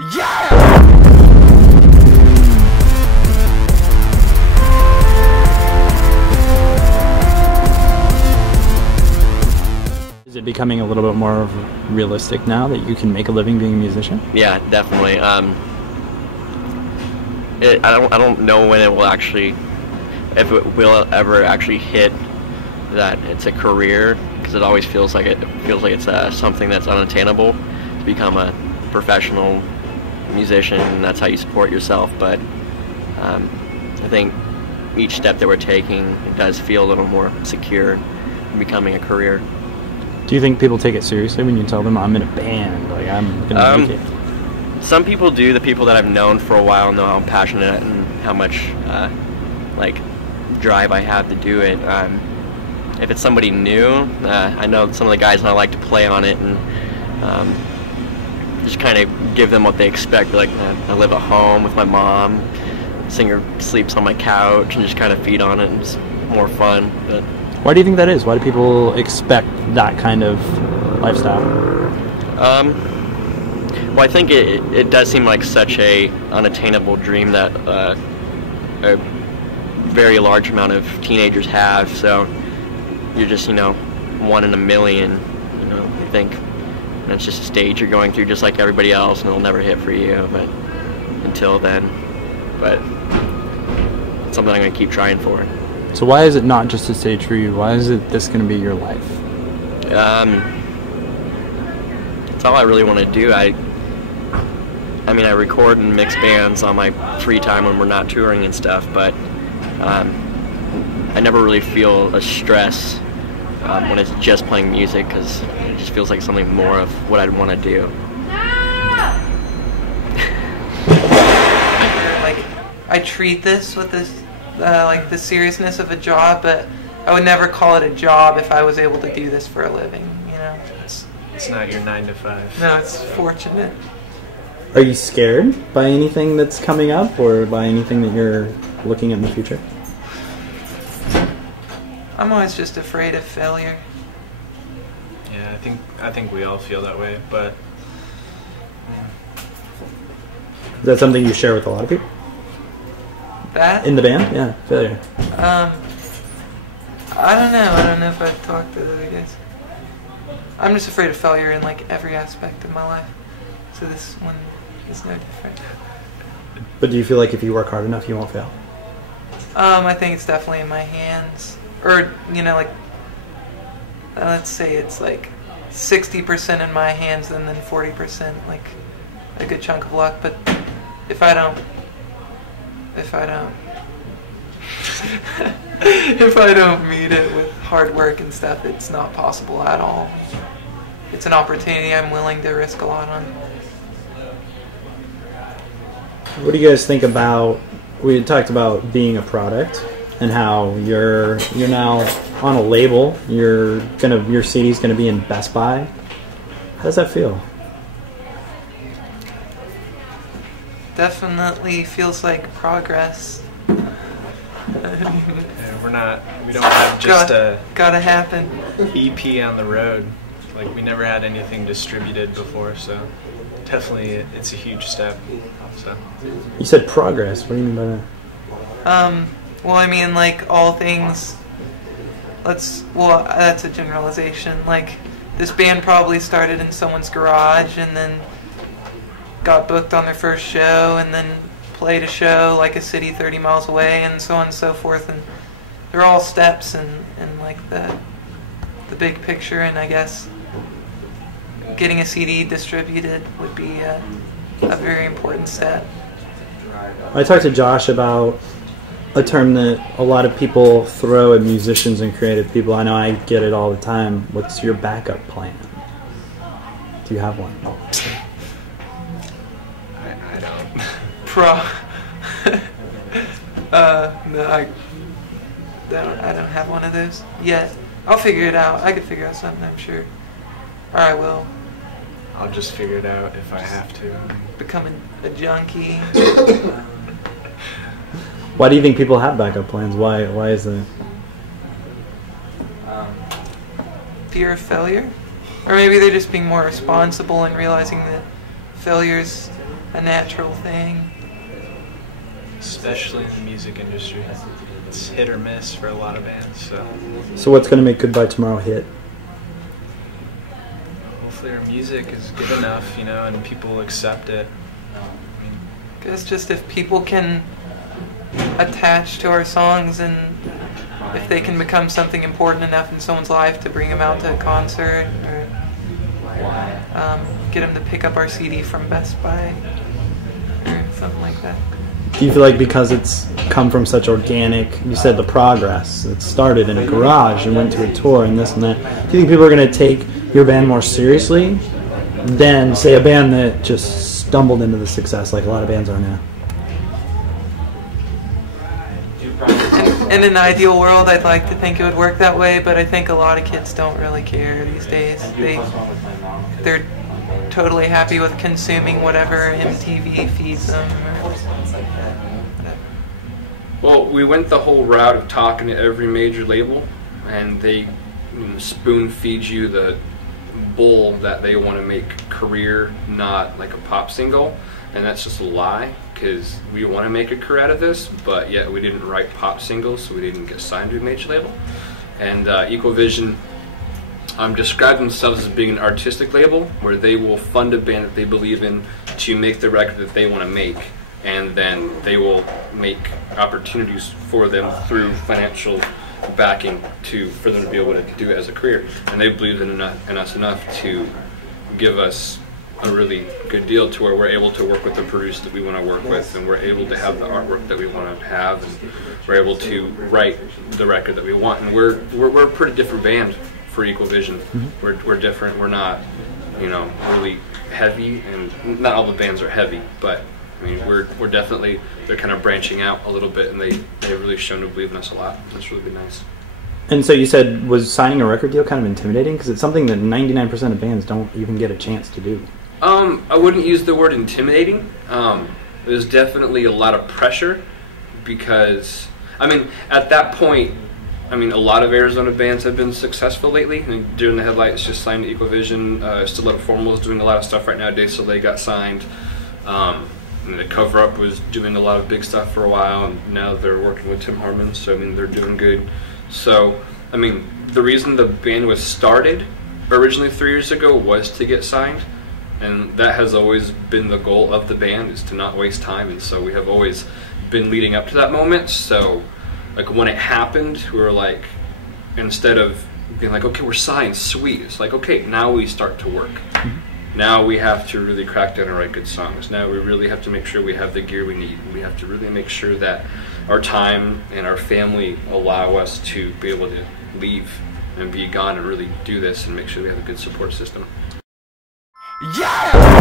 Yeah! Is it becoming a little bit more realistic now that you can make a living being a musician? Yeah, definitely. I don't know when it will actually, if it will ever actually hit that it's a career, because it always feels like it's something that's unattainable to become a professional musician, and that's how you support yourself. But I think each step that we're taking, it does feel a little more secure in becoming a career. Do you think people take it seriously when you tell them I'm in a band, like I'm gonna make it? Some people do. The people that I've known for a while know how I'm passionate and how much like drive I have to do it. If it's somebody new, I know some of the guys and I like to play on it and just kind of give them what they expect. Like I live at home with my mom. Singer sleeps on my couch and just kind of feed on it, and it's more fun. But why do you think that is? Why do people expect that kind of lifestyle? Well, I think it does seem like such a unattainable dream that a very large amount of teenagers have. So you're just, one in a million. I think and it's just a stage you're going through, just like everybody else, and it'll never hit for you. But until then, it's something I'm going to keep trying for. So why is it not just a stage for you? Why is this going to be your life? It's all I really want to do. I record and mix bands on my free time when we're not touring and stuff, but I never really feel a stress when it's just playing music, because it just feels like something more of what I'd want to do. I treat this with this the seriousness of a job, but I would never call it a job if I was able to do this for a living. It's not your 9 to 5. No, it's fortunate. Are you scared by anything that's coming up, or by anything that you're looking at in the future? I'm always just afraid of failure. Yeah, I think we all feel that way, but Is that something you share with a lot of people? That? In the band? Yeah, failure. I don't know. I don't know if I've talked to the other guys. I'm just afraid of failure in every aspect of my life. So this one is no different. But do you feel like if you work hard enough, you won't fail? I think it's definitely in my hands. Or, let's say it's 60% in my hands and then 40% a good chunk of luck. But if I don't if I don't meet it with hard work and stuff, it's not possible at all. It's an opportunity I'm willing to risk a lot on. What do you guys think about, we talked about being a product and how you're now on a label, your CD's gonna be in Best Buy. How does that feel? Definitely feels like progress. yeah, we don't have just gotta happen. EP on the road. We never had anything distributed before, so definitely it's a huge step. So you said progress. What do you mean by that? Well, all things. That's a generalization. This band probably started in someone's garage and then got booked on their first show and then played a show a city 30 miles away and so on and so forth. And they're all steps in the big picture, and I guess getting a CD distributed would be a very important step. I talked to Josh about a term that a lot of people throw at musicians and creative people. I know I get it all the time. What's your backup plan? Do you have one? I don't. No, I don't have one of those yet. I'll figure it out. I could figure out something, I'm sure. Or I will. I'll just figure it out if I have to. Become a junkie. Why do you think people have backup plans? Why is that? Fear of failure? Or maybe they're just being more responsible and realizing that Failure's a natural thing. Especially in the music industry. It's hit or miss for a lot of bands, so So what's going to make Goodbye Tomorrow hit? hopefully our music is good enough, you know, and people accept it. I mean, Because just if people can attach to our songs, and if they can become something important enough in someone's life to bring them out to a concert, or get them to pick up our CD from Best Buy, or something like that. Do you feel like because it's come from such organic, you said the progress, it started in a garage and went to a tour and this and that, do you think people are going to take your band more seriously than, say, a band that just stumbled into the success like a lot of bands are now? In an ideal world, I'd like to think it would work that way, but I think a lot of kids don't really care these days. They're totally happy with consuming whatever MTV feeds them. Well, we went the whole route of talking to every major label, and they spoon feed you the bull that they want to make career, not like a pop single, and that's just a lie, because we want to make a career out of this, but yet we didn't write pop singles, so we didn't get signed to a major label. And Equal Vision describe themselves as being an artistic label, where they will fund a band that they believe in to make the record that they want to make, and then they will make opportunities for them through financial backing for them to be able to do it as a career. And they believe in us enough to give us a really good deal to where we're able to work with the producers that we want to work with, and we're able to have the artwork that we want to have, and we're able to write the record that we want. And we're a pretty different band for Equal Vision. We're different. We're not, really heavy, and not all the bands are heavy, but I mean, we're definitely, they're kind of branching out a little bit, and they've really shown to believe in us a lot. That's really been nice. And so you said, was signing a record deal kind of intimidating? Because it's something that 99% of bands don't even get a chance to do. I wouldn't use the word intimidating. There's definitely a lot of pressure, because, I mean, at that point, a lot of Arizona bands have been successful lately. I mean, Deer in the Headlights just signed to Equal Vision. Still Up Formal is doing a lot of stuff right now. De Soleil got signed. And the Cover Up was doing a lot of big stuff for a while, and now they're working with Tim Harmon, so they're doing good. So, the reason the band was started originally 3 years ago was to get signed, and that has always been the goal of the band, is to not waste time, and so we have always been leading up to that moment. So, like, when it happened, we were like, instead of being like, okay, we're signed, sweet, it's like, okay, now we start to work. Now we have to really crack down and write good songs. Now we really have to make sure we have the gear we need. We have to really make sure that our time and our family allow us to be able to leave and be gone and really do this and make sure we have a good support system. Yeah!